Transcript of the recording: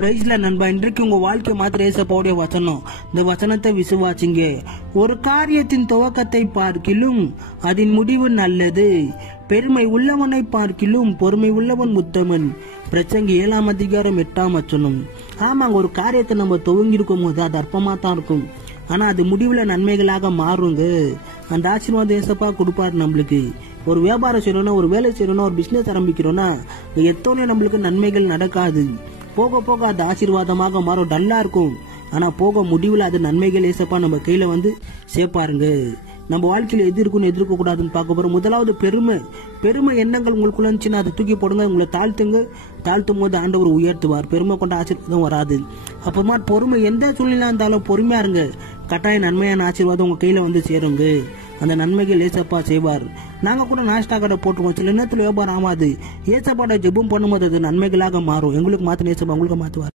பிரைஸ்ல நண்பா, இன்றைக்கு உங்க வாழ்க்கை மாத்திர ஏசப்பாவுடைய வசனம். இந்த வசனத்தை விசுவாசிங்க. ஒரு காரியத்தின் துவக்கத்தை பார்க்கிலும் அதன் முடிவு நல்லது. பெருமை உள்ளவனை பார்க்கிலும் பொறுமை உள்ளவன் உத்தமன். பிரசங்கி 7ஆம் அதிகாரம் 8ஆம் வசனம். ஆமாங்க, ஒரு காரியத்தை நம்ம துவங்கி இருக்கும் போது அது அற்பமா தான் இருக்கும். ஆனா அது முடிவுல நன்மைகளாக மாறுங்க. அந்த ஆசீர்வாதம் ஏசப்பா கொடுப்பாரு நம்மளுக்கு. ஒரு வியாபாரம் செய்யணும்னா, ஒரு வேலை செய்யணும்னா, ஒரு பிசினஸ் ஆரம்பிக்கிறோம்னா எத்தனை நம்மளுக்கு நன்மைகள் நடக்காது. போக போக அது ஆசீர்வாதமாக மாறும். டல்லா இருக்கும், ஆனா போக முடிவுல அது நன்மைகள் ஏசப்பா நம்ம கையில வந்து சேர்ப்பாருங்க. நம்ம வாழ்க்கையில எது இருக்குன்னு எதிர்க்க கூடாதுன்னு பார்க்க போறோம். முதலாவது பெருமை எண்ணங்கள் உங்களுக்குள்ள இருந்துச்சுன்னா அதை தூக்கி போடுங்க. உங்களை தாழ்த்தும் போது ஆண்டவர் உயர்த்துவார். பெருமை கொண்ட ஆசீர்வாதம் வராது. அப்புறமா பொறுமை, எந்த சூழ்நிலை இருந்தாலும் பொறுமையா இருங்க. கட்டாய நன்மையான ஆசீர்வாதம் உங்க கையில வந்து சேருங்க. அந்த நன்மைகள் ஏசப்பா செய்வார். நாங்க கூட நாஸ்டா கடை போட்டுருவோம். சில நேரத்தில் வியாபாரம் ஆகாது. ஏசப்பாட ஜெபம் பண்ணும்போது அது நன்மைகளாக மாறும். எங்களுக்கு மாத்தின ஏசப்பா உங்களுக்கு மாத்துவார்.